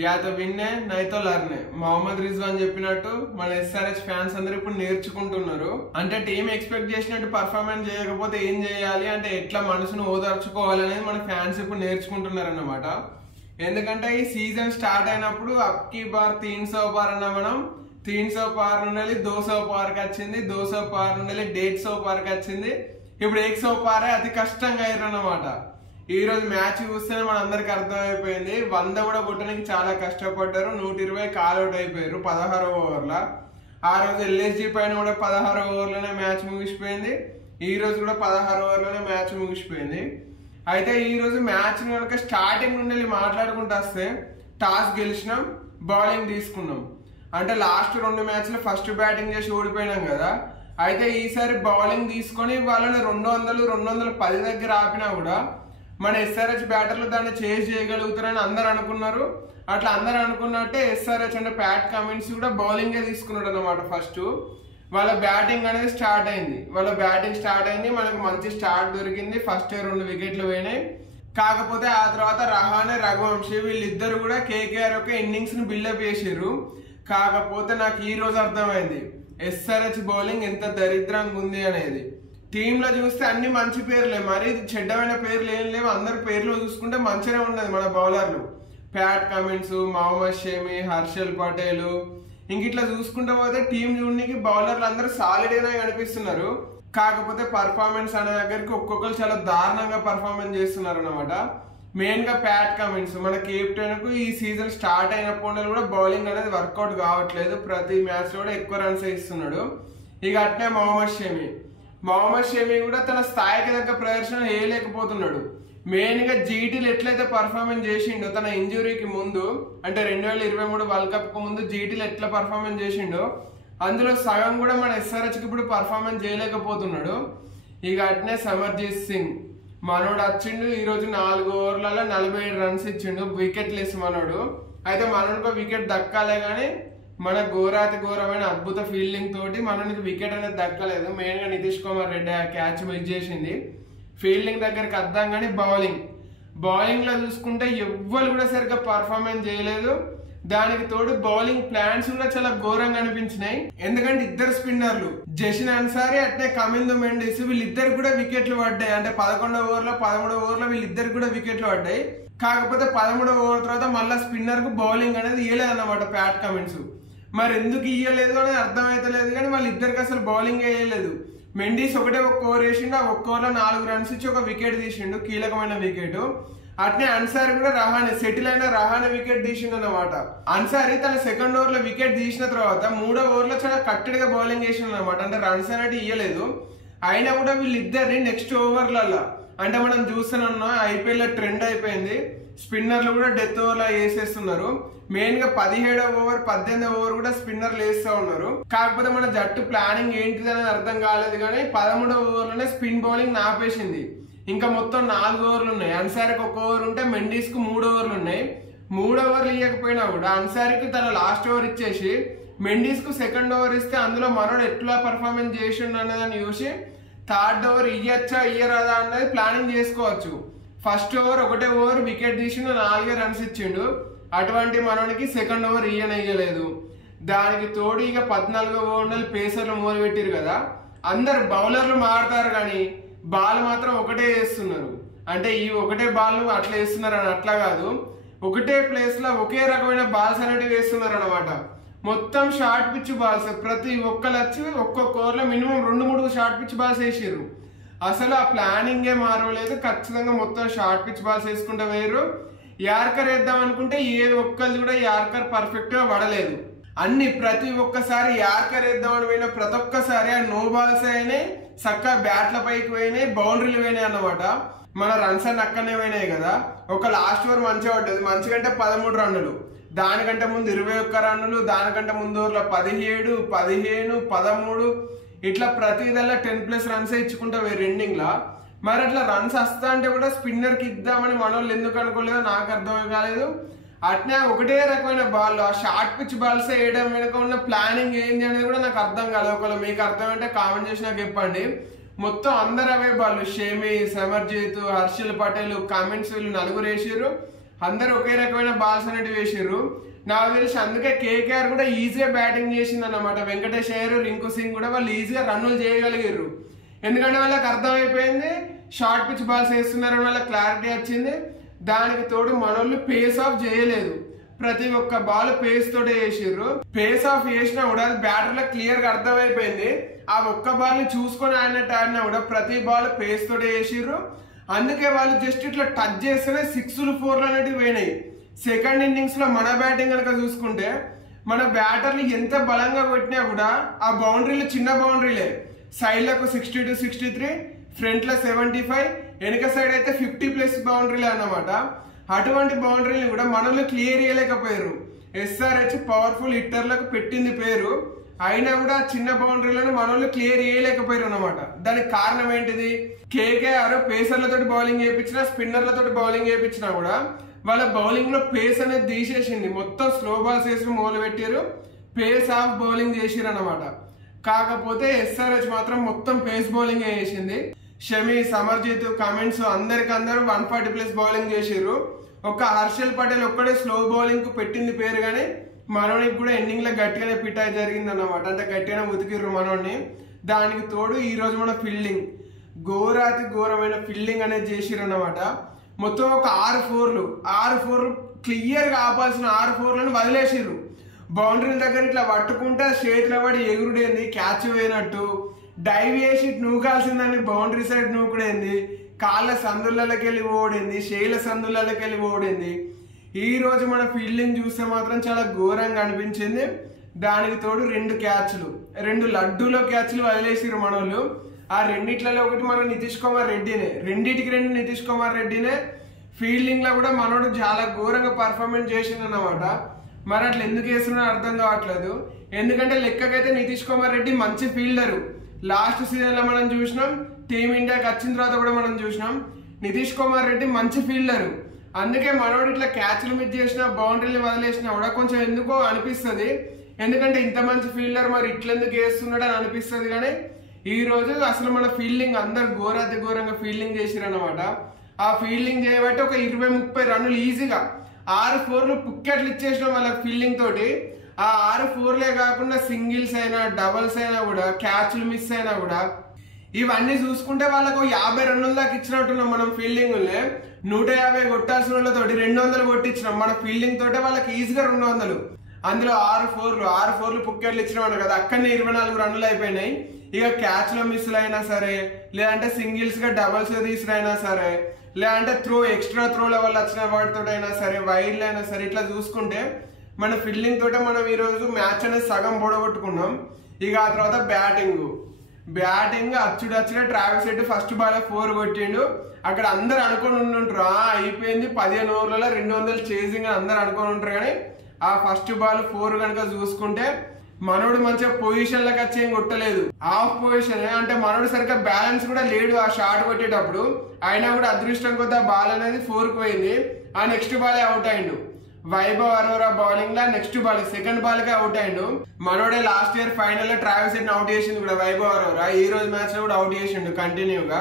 या तो విన్నే నైతో లర్నే మొహమ్మద్ రిజ్వాన్ చెప్పినట్టు మన ఎస్ఆర్హెచ్ ఫ్యాన్స్ అందరూ ఇప్పుడు నేర్చుకుంటున్నారు. అంటే టీం ఎక్స్పెక్ట్ చేసినట్టు పర్ఫార్మెన్స్ చేయకపోతే ఏం చేయాలి, అంటే ఎట్లా మనసును ఓదార్చుకోవాలి అనేది మన ఫ్యాన్స్ ఇప్పుడు నేర్చుకుంటున్నారు అన్నమాట. ఎందుకంటే ఈ సీజన్ స్టార్ట్ అయినప్పుడు అప్కి బార్ 300 పార్ అన్న మనం 300 పార్ నుండి 200 పార్కి వచ్చింది, 200 పార్ నుండి 150 పార్కి వచ్చింది. ఇప్పుడు 100 పారే అతి కష్టంగా అయ్యారు అన్నమాట. ఈ రోజు మ్యాచ్ చూస్తేనే మన అందరికి అర్థమైపోయింది. 100 కూడా కొట్టడానికి చాలా కష్టపడ్డారు. 120 కాల్అవుట్ అయిపోయారు 16 ఓవర్ల. ఆ రోజు ఎల్ఎస్జీ పైన కూడా 16 ఓవర్లోనే మ్యాచ్ ముగిసిపోయింది. ఈ రోజు కూడా 16 ఓవర్లోనే మ్యాచ్ ముగిసిపోయింది. అయితే ఈ రోజు మ్యాచ్ కనుక స్టార్టింగ్ నుండి మాట్లాడుకుంటూ వస్తే టాస్ గెలిచినాం, బౌలింగ్ తీసుకున్నాం. అంటే లాస్ట్ 2 మ్యాచ్లు ఫస్ట్ బ్యాటింగ్ చేసి ఓడిపోయినాం కదా. అయితే ఈసారి బౌలింగ్ తీసుకొని వాళ్ళని 200, 210 దగ్గర ఆపినా కూడా మన ఎస్ఆర్హెచ్ బ్యాటర్లు దాన్ని చేజ్ చేయగలుగుతారని అందరు అనుకున్నారు. అట్లా అందరు అనుకున్నట్టే ఎస్ఆర్హెచ్ అంటే ప్యాట్ కమిన్స్ కూడా బౌలింగే తీసుకున్నాడు అనమాట. ఫస్ట్ వాళ్ళ బ్యాటింగ్ అనేది స్టార్ట్ అయింది. మనకు మంచి స్టార్ట్ దొరికింది. ఫస్ట్ 2 వికెట్లు పోయినాయి. కాకపోతే ఆ తర్వాత రహానే, రఘువంశీ వీళ్ళిద్దరు కూడా కేకేఆర్ యొక్క ఇన్నింగ్స్ ని బిల్డప్ చేసారు. కాకపోతే నాకు ఈ రోజు అర్థమైంది ఎస్ఆర్హెచ్ బౌలింగ్ ఎంత దరిద్రంగా ఉంది అనేది. టీంలో చూస్తే అన్ని మంచి పేర్లే, మరి చెడ్డమైన పేర్లు ఏం లేవు. అందరి పేర్లు చూసుకుంటే మంచిగా ఉన్నది మన బౌలర్లు. ప్యాట్ కమిన్స్, మొహమ్మద్ షమి, హర్షల్ పటేల్, ఇంక ఇట్లా చూసుకుంటూ పోతే టీం చూడడానికి బౌలర్లు అందరూ సాలిడ్ గానే కనిపిస్తున్నారు. కాకపోతే పర్ఫార్మెన్స్ అనే దగ్గరికి ఒక్కొక్కరు చాలా దారుణంగా పర్ఫార్మెన్స్ చేస్తున్నారు అనమాట. మెయిన్ గా ప్యాట్ కమిన్స్ మన కెప్టెన్ కు ఈ సీజన్ స్టార్ట్ అయినప్పుడు కూడా బౌలింగ్ అనేది వర్కౌట్ కావట్లేదు. ప్రతి మ్యాచ్ లో కూడా ఎక్కువ రన్స్ ఇస్తున్నాడు. ఇక అట్నే మొహమ్మద్ షమి కూడా తన స్థాయికి తగ్గ ప్రదర్శన వేయలేకపోతున్నాడు. మెయిన్ గా జీటీలు ఎట్లయితే పర్ఫార్మెన్స్ చేసిండో తన ఇంజురీకి ముందు, అంటే 2023 వరల్డ్ కప్ కు ముందు జీటీలు ఎట్లా పర్ఫార్మెన్స్ చేసిండో అందులో సగం కూడా మన ఎస్ఆర్హెచ్ కి ఇప్పుడు పర్ఫార్మెన్స్ చేయలేకపోతున్నాడు. ఇక అట్నే సమర్జీత్ సింగ్ మనోడు వచ్చిండు. ఈ రోజు 4 ఓవర్లలో 47 రన్స్ ఇచ్చిండు, వికెట్ లెస్ మనోడు. అయితే మనోడికి వికెట్ దక్కాలే గానీ మన ఘోరాతి ఘోరమైన అద్భుత ఫీల్డింగ్ తోటి మనకి వికెట్ అనేది దక్కలేదు. మెయిన్ గా నితీష్ కుమార్ రెడ్డి ఆ క్యాచ్ మిస్ చేసింది. ఫీల్డింగ్ దగ్గరికి అర్థం కానీ బౌలింగ్ లో చూసుకుంటే ఎవ్వరు కూడా సరిగ్గా పర్ఫార్మెన్స్ చేయలేదు. దానికి తోడు బౌలింగ్ ప్లాన్స్ కూడా చాలా ఘోరంగా అనిపించినాయి. ఎందుకంటే ఇద్దరు స్పిన్నర్లు జషన్ అన్సారీ అట్నే కమిందు మెండిస్ వీళ్ళిద్దరు కూడా వికెట్లు పడ్డాయి. అంటే 11వ ఓవర్లో 13వ ఓవర్లో వీళ్ళిద్దరు కూడా వికెట్లు పడ్డాయి. కాకపోతే 13వ ఓవర్ తర్వాత మళ్ళీ స్పిన్నర్ కు బౌలింగ్ అనేది ఇయ్యలేదు అన్నమాట ప్యాట్ కమిన్స్. మరి ఎందుకు ఇయ్యలేదు అనేది అర్థమైతలేదు. కానీ వాళ్ళిద్దరికి అసలు బౌలింగ్ వేయలేదు. మెండిస్ ఒక్క ఓవర్ వేసిండు. ఆ ఒక్క ఓవర్లో 4 రన్స్ ఇచ్చి ఒక వికెట్ తీసిండు, కీలకమైన వికెట్. అట్నే అన్సారీ కూడా సెటిల్ అయిన రహానే వికెట్ తీసిండు అనమాట. అన్సారీ తన 2nd ఓవర్ లో వికెట్ తీసిన తర్వాత 3వ ఓవర్లో చాలా కట్టడిగా బౌలింగ్ చేసిండు అనమాట. అంటే రన్స్ అనేది ఇయ్యలేదు. అయినా కూడా వీళ్ళిద్దరిని నెక్స్ట్ ఓవర్లలో అంటే మనం చూస్తున్నాం ఐపీఎల్ లో ట్రెండ్ అయిపోయింది. స్పిన్నర్లు కూడా డెత్ ఓవర్ లా వేసేస్తున్నారు. మెయిన్ గా 17వ ఓవర్ 18వ ఓవర్ కూడా స్పిన్నర్లు వేస్తూ ఉన్నారు. కాకపోతే మన జట్టు ప్లానింగ్ ఏంటిది అనేది అర్థం కాలేదు. కానీ 13వ ఓవర్లోనే స్పిన్ బౌలింగ్ ఆపేసింది. ఇంకా మొత్తం 4 ఓవర్లు ఉన్నాయి. అన్సారీకి 1 ఓవర్ ఉంటే మెండిస్ కు 3 ఓవర్లు ఉన్నాయి. 3 ఓవర్లు ఇవ్వకపోయినా కూడా అన్సారీకి తన లాస్ట్ ఓవర్ ఇచ్చేసి మెండిస్ కు 2nd ఓవర్ ఇస్తే అందులో మనోడు ఎట్లా పర్ఫార్మెన్స్ చేసిండు అన్నదాన్ని చూసి 3rd ఓవర్ ఇయ్యచ్చా ఇయ్యరాదా అన్నది ప్లానింగ్ చేసుకోవచ్చు. ఫస్ట్ ఓవర్ 1 ఓవర్ వికెట్ తీసిండు, 4 రన్స్ ఇచ్చిండు. అటువంటి మనోడికి 2nd ఓవర్ ఇయ్యలేదు. దానికి తోడు ఇక 14వ ఓవర్ పేసర్లు మొదలుపెట్టారు కదా. అందరు బౌలర్లు మారుతారు కానీ బాల్ మాత్రం ఒకటే వేస్తున్నారు. అంటే ఈ ఒకటే బాల్ అట్లా వేస్తున్నారు అని అట్లా కాదు, ఒకటే ప్లేస్ లో ఒకే రకమైన బాల్స్ అనేటివి వేస్తున్నారు అనమాట. మొత్తం షార్ట్ పిచ్ బాల్స్. ప్రతి ఒక్కరు వచ్చి ఒక్కొక్క ఓవర్లో మినిమం 2-3 షార్ట్ పిచ్ బాల్స్ వేసారు. అసలు ఆ ప్లానింగే మారలేదు. ఖచ్చితంగా మొత్తం షార్ట్ పిచ్ బాల్స్ వేసుకుంటూ వేయరు. యార్కర్ వేద్దాం అనుకుంటే ఏ ఒక్కరు కూడా యార్కర్ పర్ఫెక్ట్ గా పడలేదు. ప్రతి ఒక్కసారి యార్కర్ వేద్దామని పోయిన ప్రతి ఒక్కసారి ఆ నో బాల్స్ అయినాయి, చక్కగా బ్యాట్ల పైకి పోయినాయి, బౌండరీలు పోయినాయి అన్నమాట. మన రన్స్ అన్ని అక్కడనే పోయినాయి కదా. ఒక లాస్ట్ ఓవర్ మంచిగా పడ్డది, మంచిగంటే 13 రన్నులు, దానికంటే ముందు 21 రన్నులు, దానికంటే ముందు ఓవర్లో 17, 15, 13 ఇట్లా ప్రతిదల్లా 10+ రన్స్ ఇచ్చుకుంటా ఎండింగ్ లా. మరి అట్లా రన్స్ వస్తా అంటే కూడా స్పిన్నర్ కి ఇద్దామని మనోళ్ళు ఎందుకు అనుకోలేదో నాకు అర్థం కాలేదు. అట్నే ఒకటే రకమైన బాల్ ఆ షార్ట్ పిచ్ బాల్స్ వేయడం వెనుక ఉన్న ప్లానింగ్ ఏంది అనేది కూడా నాకు అర్థం కాలేదు. ఒకవేళ మీకు అర్థమైతే కామెంట్ చేసి నాకు చెప్పండి. మొత్తం అందరు అవే బాల్ షమి, సమర్జీత్, హర్షల్ పటేల్, కమిన్స్ వీళ్ళు 4 వేసారు. అందరు ఒకే రకమైన బాల్స్ అనేవి వేసారు. నాకు తెలిసి అందుకే కేకేఆర్ కూడా ఈజీగా బ్యాటింగ్ చేసింది అన్నమాట. వెంకటేష్ అయ్యర్, రింకు సింగ్ కూడా వాళ్ళు ఈజీగా రన్నులు చేయగలిగారు. ఎందుకంటే వాళ్ళకి అర్థమైపోయింది షార్ట్ పిచ్ బాల్స్ వేస్తున్నారని వాళ్ళకి క్లారిటీ వచ్చింది. దానికి తోడు మనోళ్ళు పేస్ ఆఫ్ చేయలేదు, ప్రతి ఒక్క బాల్ పేస్ తోటే వేసారు. పేస్ ఆఫ్ చేసినా కూడా బ్యాటర్లకు క్లియర్ గా అర్థమైపోయింది. ఆ ఒక్క బాల్ ని చూసుకొని ఆడినట్టు ఆడినా కూడా ప్రతి బాల్ పేస్ తోటే వేసారు. అందుకే వాళ్ళు జస్ట్ ఇట్లా టచ్ చేస్తేనే 6లు 4లు అనేవి పోయినాయి. సెకండ్ ఇన్నింగ్స్ లో మన బ్యాటింగ్ కనుక చూసుకుంటే మన బ్యాటర్లు ఎంత బలంగా కొట్టినా కూడా ఆ బౌండరీలు చిన్న బౌండరీలే. సైడ్లకు 62, 63, ఫ్రంట్ లో 75, వెనక సైడ్ అయితే 50+ బౌండరీలే అన్నమాట. అటువంటి బౌండరీని కూడా మనల్ని క్లియర్ చేయలేకపోయారు. SRH పవర్ఫుల్ హిట్టర్లకు పెట్టింది పేరు, అయినా కూడా చిన్న బౌండరీలను మనల్ని క్లియర్ చేయలేకపోయారు అన్నమాట. దానికి కారణం ఏంటిది? కేకేఆర్ పేసర్లతో బౌలింగ్ చేయించినా, స్పిన్నర్లతో బౌలింగ్ చేయించినా కూడా వాళ్ళ బౌలింగ్ లో పేస్ అనేది తీసేసింది. మొత్తం స్లో బాల్స్ వేసి మొదలు పెట్టారు, పేస్ ఆఫ్ బౌలింగ్ చేసిరు అన్నమాట. కాకపోతే SRH మాత్రం మొత్తం పేస్ బౌలింగ్ చేసింది. షమి, సమర్జిత్, కమిన్స్ అందరికందరూ 140+ బౌలింగ్ చేసిరు. ఒక హర్షల్ పటేల్ ఒక్కడే స్లో బౌలింగ్ కు పెట్టింది పేరు, కానీ మనోడికి కూడా ఎండింగ్ లో గట్టిగానే పిటాయి జరిగింది అన్నమాట. అంటే గట్టిగానే ఉతికిర్రు మనోడిని. దానికి తోడు ఈ రోజు మన ఫీల్డింగ్ ఘోరాతి ఘోరమైన ఫీల్డింగ్ అనేది చేసిరు అన్నమాట. మొత్తం ఒక 6 4లు క్లియర్ గా ఆపాల్సిన 6 4లను వదిలేసిర్రు. బౌండరీ దగ్గర ఇట్లా పట్టుకుంటే చేతిలో పడి ఎగురుడేంది, క్యాచ్ పోయినట్టు డైవ్ చేసి నూకాల్సిందని బౌండరీ సైడ్ నూకుడేంది, కాళ్ళ సందులకి వెళ్ళి ఓడింది, శైల సందులకి వెళ్ళి ఓడింది. ఈ రోజు మన ఫీల్డింగ్ చూస్తే మాత్రం చాలా ఘోరంగా అనిపించింది. దానికి తోడు 2 క్యాచ్లు, 2 లడ్డూలో క్యాచ్లు వదిలేసిరు మనోళ్ళు. ఆ రెండిట్లలో ఒకటి మన నితీష్ కుమార్ రెడ్డినే, రెండిటికి 2 నితీష్ కుమార్ రెడ్డినే. ఫీల్డింగ్ లో కూడా మనోడు చాలా ఘోరంగా పర్ఫార్మెన్స్ చేసింది అన్నమాట. మరి అట్లా ఎందుకు వేస్తున్నా అర్థం కావట్లేదు. ఎందుకంటే లెక్కకైతే నితీష్ కుమార్ రెడ్డి మంచి ఫీల్డరు. లాస్ట్ సీజన్ లో మనం చూసినాం, టీమిండియాకి వచ్చిన తర్వాత కూడా మనం చూసినాం నితీష్ కుమార్ రెడ్డి మంచి ఫీల్డరు. అందుకే మనోడు ఇట్లా క్యాచ్లు మిస్ చేసినా, బౌండరీలు వదిలేసినా కూడా కొంచెం ఎందుకో అనిపిస్తుంది. ఎందుకంటే ఇంత మంచి ఫీల్డర్ మరి ఇట్లెందుకు వేస్తున్నాడు అని అనిపిస్తుంది. కానీ ఈ రోజు అసలు మన ఫీల్డింగ్ అందరు ఘోరాతి ఘోరంగా ఫీల్డింగ్ చేసిరు అన్నమాట. ఆ ఫీల్డింగ్ చేయబట్టి ఒక 20-30 రన్నులు ఈజీగా 6 4లు పుక్కెట్లు ఇచ్చేసిన వాళ్ళ ఫీల్డింగ్ తోటి. ఆ 6 4లే కాకుండా సింగిల్స్ అయినా, డబల్స్ అయినా కూడా, క్యాచ్లు మిస్ అయినా కూడా ఇవన్నీ చూసుకుంటే వాళ్ళకు 50 రన్నుల దాకా ఇచ్చినట్టున్నాం మనం ఫీల్డింగ్. 150 కొట్టాల్సిన వాళ్ళతోటి 200 కొట్టించినాం మన ఫీల్డింగ్ తోటే. వాళ్ళకి ఈజీగా 200. అందులో 6 4లు పుక్కెట్లు ఇచ్చినాం కదా, అక్కడనే 24 రన్నులు అయిపోయినాయి. ఇక క్యాచ్ లో మిస్లు అయినా సరే, లేదంటే సింగిల్స్ గా డబల్స్ తీసుకురైనా సరే, లేదంటే ఎక్స్ట్రా త్రోల వల్ల వచ్చిన వాటితో అయినా సరే, వైర్లు అయినా సరే, ఇట్లా చూసుకుంటే మన ఫీల్డింగ్ తోటే మనం ఈ రోజు మ్యాచ్ అనేది సగం పొడగొట్టుకున్నాం. ఇక ఆ తర్వాత బ్యాటింగ్ అచ్చుడే ట్రావిస్ హెడ్ ఫస్ట్ బాల్ 4 కొట్టిండు. అక్కడ అందరు అనుకొని ఉంటుంటారు అయిపోయింది 15 ఓవర్లలో 200 చేసింగ్ అని అందరు అనుకొని ఉంటారు. కానీ ఆ ఫస్ట్ బాల్ 4 కనుక చూసుకుంటే మనోడు మంచిగా పొజిషన్ లకి వచ్చి ఏం కొట్టలేదు, ఆఫ్ పొజిషన్. అంటే మనోడు సరిగ్గా బ్యాలెన్స్ కూడా లేడు ఆ షాట్ కొట్టేటప్పుడు. అయినా కూడా అదృష్టం కొద్ది ఆ బాల్ అనేది 4కు పోయింది. ఆ నెక్స్ట్ బాలే అవుట్ అయిండు. వైభవ్ అరోరా బౌలింగ్ లో నెక్స్ట్ బాల్, సెకండ్ బాల్ కి అవుట్ అయిండు. మనోడే లాస్ట్ ఇయర్ ఫైనల్ లో ట్రావిస్ హెడ్ అవుట్ చేసింది కూడా వైభవ్ అరోరా. ఈ రోజు మ్యాచ్ లో కూడా అవుట్ చేసిండు కంటిన్యూగా.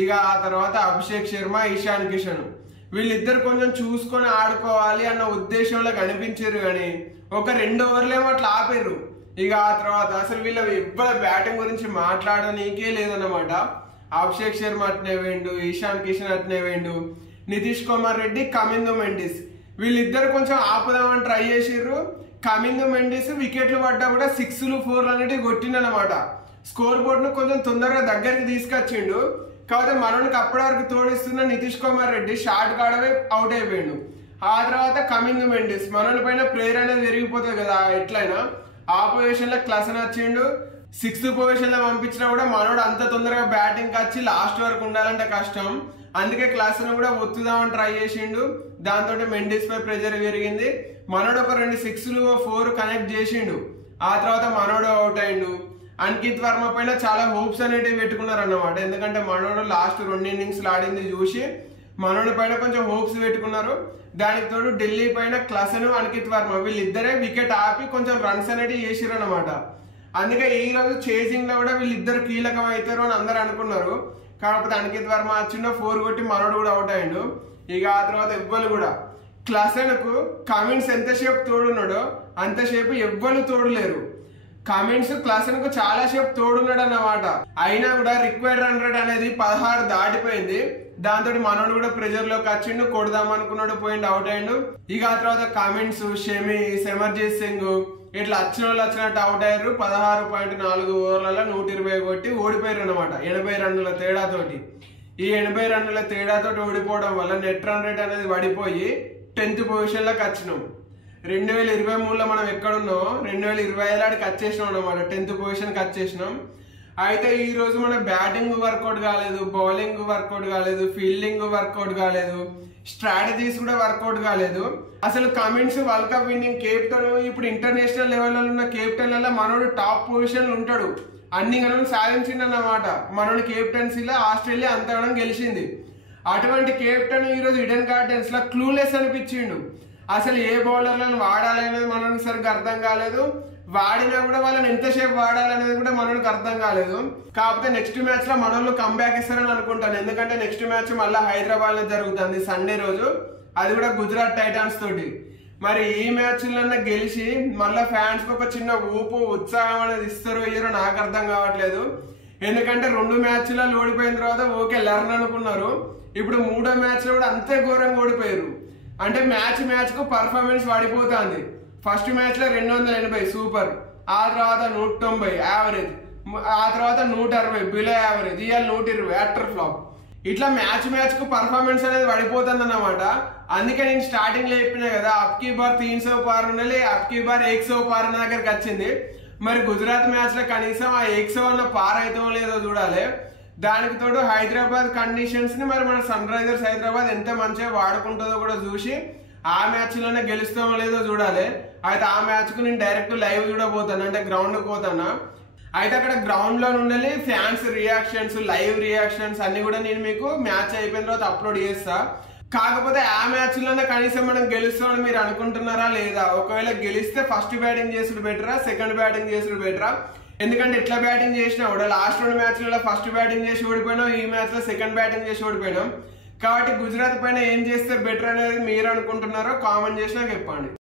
ఇక ఆ తర్వాత అభిషేక్ శర్మ, ఇషాన్ కిషన్ వీళ్ళిద్దరు కొంచెం చూసుకొని ఆడుకోవాలి అన్న ఉద్దేశంలో కనిపించారు. కానీ ఒక 2 ఓవర్లేమో అట్లా ఆపారు. ఇక ఆ తర్వాత అసలు వీళ్ళ ఎవ్వరు బ్యాటింగ్ గురించి మాట్లాడనీకే లేదన్నమాట. అభిషేక్ శర్మ అట్నే వేయండు, ఇషాన్ కిషన్ అట్నే వేయండు, నితీష్ కుమార్ రెడ్డి, కమిందు మెండిస్ వీళ్ళిద్దరు కొంచెం ఆపుదామని ట్రై చేసిర్రు. కమిందు మెండిస్ వికెట్లు పడ్డా కూడా 6లు 4లు అనేవి కొట్టిండనమాట. స్కోర్ బోర్డ్ ను కొంచెం తొందరగా దగ్గరికి తీసుకొచ్చిండు. కాకపోతే మనోనికి అప్పటి వరకు తోడిస్తున్న నితీష్ కుమార్ రెడ్డి షార్ట్ కాడవే అవుట్ అయిపోయిండు. ఆ తర్వాత కమిందు మెండిస్ మనోని పైన ప్లేయర్ అనేది విరిగిపోతుంది కదా ఎట్లయినా. ఆ పొజిషన్ లో క్లసన్ వచ్చిండు. 6th పొజిషన్ లో పంపించినా కూడా మనోడు అంత తొందరగా బ్యాటింగ్ వచ్చి లాస్ట్ వరకు ఉండాలంటే కష్టం. అందుకే క్లాసన్ కూడా ఒత్తుదామని ట్రై చేసిండు. దాంతో మెండిస్ పై ప్రెజర్ పెరిగింది. మనోడు ఒక 2 6లు 4 కనెక్ట్ చేసిండు. ఆ తర్వాత మనోడు అవుట్ అయిండు. అంకిత్ వర్మ పైన చాలా హోప్స్ అనేటివి పెట్టుకున్నారు అన్నమాట. ఎందుకంటే మనోడు లాస్ట్ 2 ఇన్నింగ్స్ ఆడింది చూసి మనోడి పైన కొంచెం హోప్స్ పెట్టుకున్నారు. దానికి తోడు ఢిల్లీ పైన క్లసన్, అంకిత్ వర్మ వీళ్ళిద్దరే వికెట్ ఆపి కొంచెం రన్స్ అనేటివి చేసిరు అనమాట. అందుకే ఈ రోజు చేసింగ్ లో కూడా వీళ్ళిద్దరు కీలకం అవుతారు అని అందరు అనుకున్నారు. కాకపోతే అంకిత్ వర్మ వచ్చిండో 4 కొట్టి మనోడు కూడా అవుట్ అయ్యిండు. ఇక ఆ తర్వాత ఎవ్వరు కూడా క్లాసెన్కు కామెంట్స్ ఎంతసేపు తోడున్నాడో అంతసేపు ఎవ్వరు తోడులేరు. కామెంట్స్ క్లాసెన్కు చాలా సేపు తోడున్నాడు అన్నమాట. అయినా కూడా రిక్వైర్డ్ 100 అనేది 16 దాటిపోయింది. దాంతో మనోడు కూడా ప్రెజర్ లోకి వచ్చిండు, కొడదాం అనుకున్నాడు, పోయిండు, అవుట్ అయ్యిండు. ఇక ఆ తర్వాత కామెంట్స్ షమి, సెమర్జీత్ సింగ్ ఇట్లా వచ్చిన వాళ్ళు వచ్చినట్టు అవుట్ అయ్యారు. 16.4 ఓవర్లలో 120 కొట్టి ఓడిపోయారు అనమాట 80 రన్నుల తేడాతోటి. ఈ 80 రన్నుల తేడాతోటి ఓడిపోవడం వల్ల నెట్ రన్ రేట్ అనేది పడిపోయి 10th పొజిషన్ లోకి వచ్చినాం. 2023లో మనం ఎక్కడున్నాం 2025 వచ్చేసినాం అనమాట, 10th పొజిషన్కి వచ్చేసినాం. అయితే ఈ రోజు మన బ్యాటింగ్ వర్కౌట్ కాలేదు, బౌలింగ్ వర్కౌట్ కాలేదు, ఫీల్డింగ్ వర్కౌట్ కాలేదు, స్ట్రాటజీస్ కూడా వర్కౌట్ కాలేదు. అసలు Cummins world cup winning captain, ఇప్పుడు ఇంటర్నేషనల్ లెవెల్లో ఉన్న కెప్టెన్లలో మనోడు టాప్ పొజిషన్ ఉంటాడు. అన్ని గణం సాధించింది అన్నమాట. మనోడి కెప్టెన్సీలో ఆస్ట్రేలియా అంతగానం గెలిచింది. అటువంటి కెప్టెన్ ఈరోజు ఈడెన్ గార్డెన్స్ లో క్లూలెస్ అనిపించిండు. అసలు ఏ బౌలర్లను వాడాలనేది మనకి సరిగ్గా అర్థం కాలేదు, వాడినా కూడా వాళ్ళని ఎంతసేపు వాడాలనేది కూడా మనకి అర్థం కాలేదు. కాకపోతే నెక్స్ట్ మ్యాచ్ లో మనోళ్ళు కంబ్యాక్ ఇస్తారని అనుకుంటాను. ఎందుకంటే నెక్స్ట్ మ్యాచ్ మళ్ళీ హైదరాబాద్ లో జరుగుతుంది సండే రోజు, అది కూడా గుజరాత్ టైటాన్స్ తోటి. మరి ఈ మ్యాచ్లన్నా గెలిచి మళ్ళీ ఫ్యాన్స్ కి ఒక చిన్న ఊపు ఉత్సాహం అనేది ఇస్తారో ఇయ్యరో నాకు అర్థం కావట్లేదు. ఎందుకంటే 2 మ్యాచ్లలో ఓడిపోయిన తర్వాత ఓకే లెర్న్ అనుకున్నారు, ఇప్పుడు 3వ మ్యాచ్ లో కూడా అంతే ఘోరంగా ఓడిపోయారు. అంటే మ్యాచ్ కు పర్ఫార్మెన్స్ పడిపోతుంది. ఫస్ట్ మ్యాచ్ లో 280 సూపర్, ఆ తర్వాత 190 యావరేజ్, ఆ తర్వాత 160 బిలో యావరేజ్, ఇవాళ 120 అటర్ ఫ్లాప్. ఇట్లా మ్యాచ్ కు పర్ఫార్మెన్స్ అనేది పడిపోతుంది అన్నమాట. అందుకే నేను స్టార్టింగ్ లో చెప్పినా కదా, అప్కీ బార్ 300 పార్ ఉండాలి, అప్కీ బార్ 100 పార్ నా దగ్గరికి వచ్చింది. మరి గుజరాత్ మ్యాచ్ లో కనీసం ఆ 100 అన్న పార్ అవుతామో లేదో చూడాలి. దానికి తోడు హైదరాబాద్ కండిషన్స్ ని మరి మన సన్ రైజర్స్ హైదరాబాద్ ఎంత మంచిగా వాడుకుంటుందో కూడా చూసి ఆ మ్యాచ్ లోనే గెలుస్తామో లేదో చూడాలి. అయితే ఆ మ్యాచ్ కు నేను డైరెక్ట్ లైవ్ చూడబోతాను, అంటే గ్రౌండ్ కు పోతాను. అయితే అక్కడ గ్రౌండ్ లో నుండి ఫ్యాన్స్ రియాక్షన్స్, లైవ్ రియాక్షన్స్ అన్ని కూడా నేను మీకు మ్యాచ్ అయిపోయిన తర్వాత అప్లోడ్ చేస్తా. కాకపోతే ఆ మ్యాచ్ లోనే కనీసం మనం గెలుస్తామని మీరు అనుకుంటున్నారా లేదా? ఒకవేళ గెలిస్తే ఫస్ట్ బ్యాటింగ్ చేసుడు బెటరా, సెకండ్ బ్యాటింగ్ చేసుడు బెటరా? ఎందుకంటే ఎట్లా బ్యాటింగ్ చేసినా కూడా లాస్ట్ 2 మ్యాచ్లలో ఫస్ట్ బ్యాటింగ్ చేసి ఓడిపోయినాం, ఈ మ్యాచ్ లో సెకండ్ బ్యాటింగ్ చేసి ఓడిపోయినాం. కాబట్టి గుజరాత్ పైన ఏం చేస్తే బెటర్ అనేది మీరు అనుకుంటున్నారో కామెంట్ చేసి నాకు చెప్పండి.